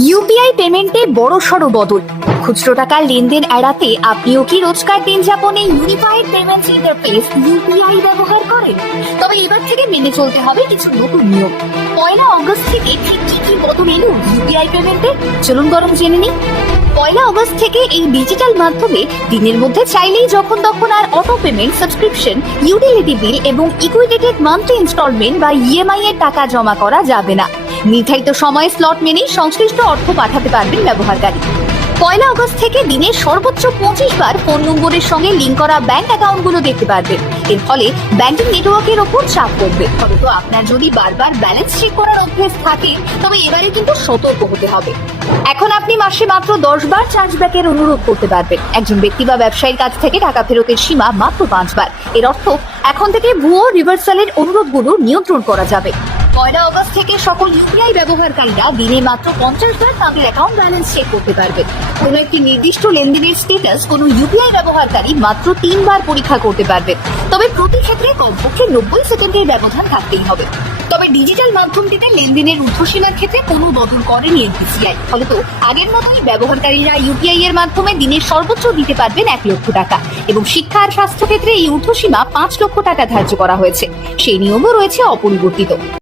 UPI পেমেন্টে বড় সড় বদল। খুচরো টাকার লেনদেন এড়াতে আপনিও কি রোজকার দিন যাপনে ইউনিফাইড পেমেন্ট ইন্টারফেস ইউপিআই ব্যবহার করেন? তবে এবার থেকে মেনে চলতে হবে কিছু নতুন নিয়ম। পয়লা অগস্ট থেকে ঠিক কি কি বদল এলো ইউপিআই পেমেন্টে? চলুন গরম জেনে নিই। পয়লা অগস্ট থেকে এই ডিজিটাল মাধ্যমে দিনের মধ্যে চাইলেই যখন তখন আর auto payment subscription utility bill এবং ইকুইডেটেড মান্থলি ইনস্টলমেন্ট বা ইএমআই এর টাকা জমা করা যাবে না। নির্ধারিত সময় স্লট মেনেই সংশ্লিষ্ট অর্থ পাঠাতে পারবেন ব্যবহারকারী। পয়লা আগস্ট থেকে দিনে সর্বোচ্চ পঁচিশ বার ফোন নম্বরের সঙ্গে লিঙ্ক করা ব্যাংক অ্যাকাউন্টগুলো দেখতে পারবেন। এর ফলে ব্যাংকিং নেটওয়ার্কের ওপর চাপ পড়বে। তবে তো আপনার যদি বারবার ব্যালেন্স চেক করার অভ্যেস থাকে, তবে এবারে কিন্তু সতর্ক হতে হবে। এখন আপনি মাসে মাত্র দশ বার চার্জব্যাকের অনুরোধ করতে পারবেন। একজন ব্যক্তি বা ব্যবসায়ীর কাছ থেকে টাকা ফেরতের সীমা মাত্র পাঁচবার এর অর্থ, এখন থেকে ভুয়ো রিভার্সালের অনুরোধগুলো নিয়ন্ত্রণ করা যাবে। পয়লা অগস্ট থেকে সকল ইউপিআই ব্যবহারকারীরা দিনে মাত্র পঞ্চাশ বার তাদের অ্যাকাউন্ট ব্যালেন্স চেক করতে পারবেন কোনো একটি নির্দিষ্ট লেনদেনের স্ট্যাটাস কোনো ইউপিআই ব্যবহারকারী মাত্র তিনবার পরীক্ষা করতে পারবে। তবে প্রতি ক্ষেত্রে কমপক্ষে নব্বই সেকেন্ডের ব্যবধান থাকতেই হবে। তবে ডিজিটাল মাধ্যমটিতে লেনদেনের ঊর্ধ্বসীমার ক্ষেত্রে কোনো বদল করেনি এনপিসিআই ফলত আগের মতোই ব্যবহারকারীরা ইউপিআই এর মাধ্যমে দিনের সর্বোচ্চ দিতে পারবেন এক লক্ষ টাকা এবং শিক্ষা আর স্বাস্থ্য ক্ষেত্রে এই ঊর্ধ্বসীমা পাঁচ লক্ষ টাকা ধার্য করা হয়েছে। সেই নিয়মও রয়েছে অপরিবর্তিত।